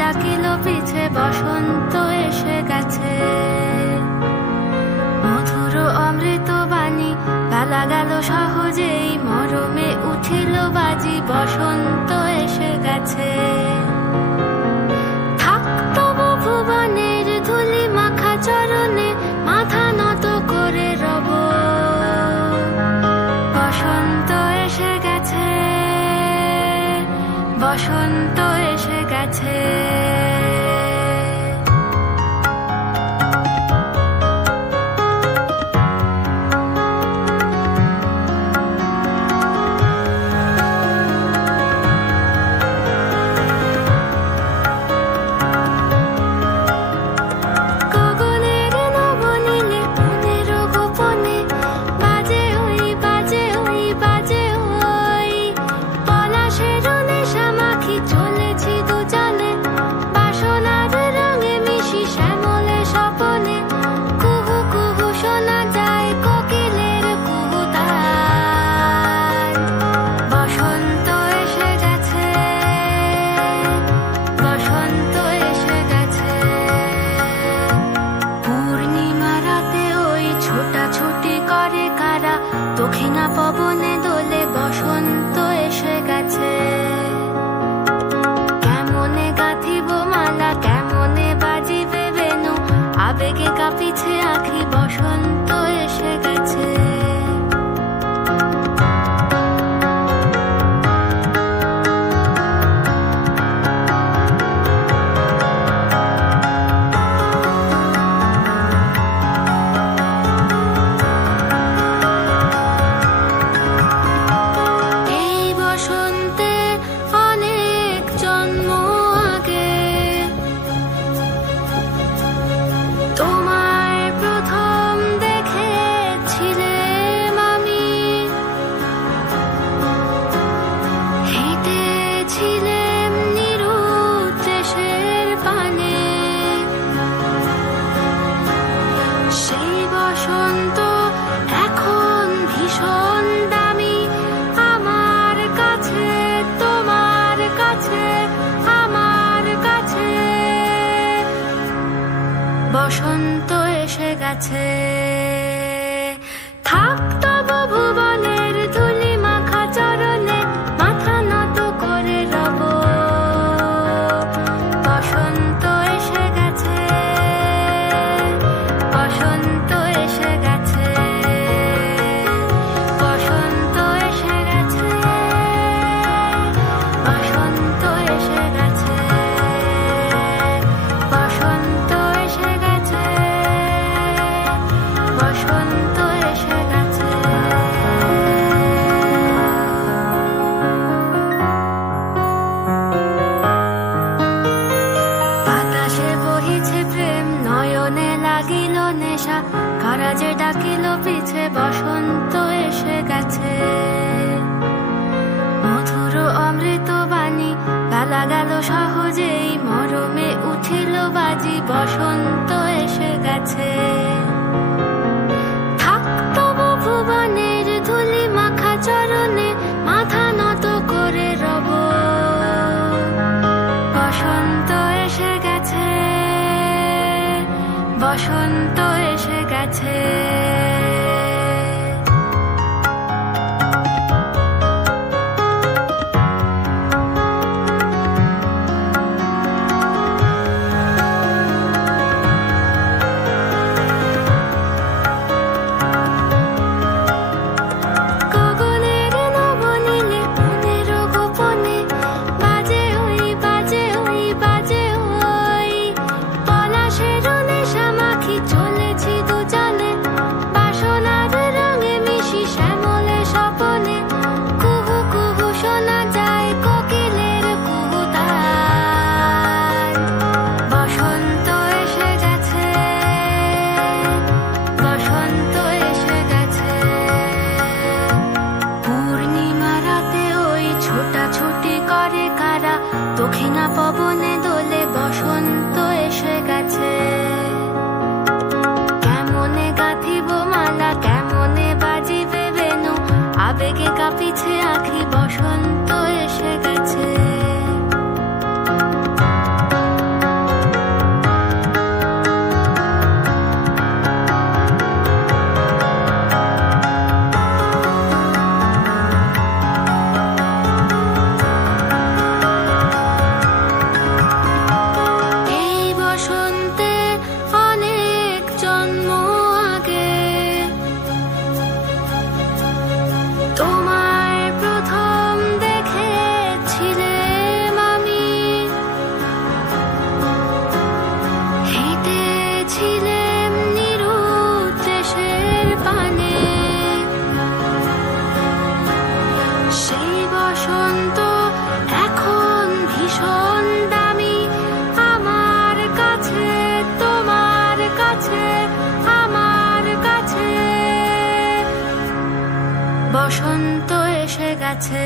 ডাকিল পিছে বসন্ত এসে গেছে। মধুর অমৃত বাণী বেলা গেল সহজেই, মরমে উঠিল বাজি বসন্ত এসে গেছে। থাকতো ভুবনের ধুলি মাখা চরণে, মাথা নত করে রব। বসন্ত এসে গেছে, বসন্ত এসে গেছে। দক্ষিণা পবনে দোলে বসন্ত এসে গেছে। কেমনে গাঁথিব মালা, কেমনে বাজিবে বেনু, আবেগে কাঁপিছে আঁখি বসন্ত এসে গেছে। বসন্ত এসে গেছে। থাকতো ভুবনের ধুলি মাখা চরণে, মাথা নত করে রব। বসন্ত এসে গেছে, বসন্ত এসে গেছে, বসন্ত এসে গেছে, বসন্ত এসে গেছে, বসন্ত এসে গেছে, বসন্ত এসে গেছে। বাতাসে বহিছে প্রেম, নয়নে লাগিল নেশা, কারাজে ডাকিল পিছে বসন্ত এসে গেছে। মধুর অমৃত বাণী বেলা গেল সহজেই, মরমে উঠিল বাজি বসন্ত এসে গেছে। থাকতো ভুবনের ধুলি মাখা চরণে, মাথা নত করে রব। বসন্ত এসে গেছে, বসন্ত এসে গেছে। দক্ষিণা পবনে দোলে বসন্ত এসে গেছে। কেমনে গাঁথিব মালা, কেমনে বাজিবে বেনু, আবেগে কাঁপিছে আঁখি বসন্ত এসে গেছে। বসন্ত এসে গেছে।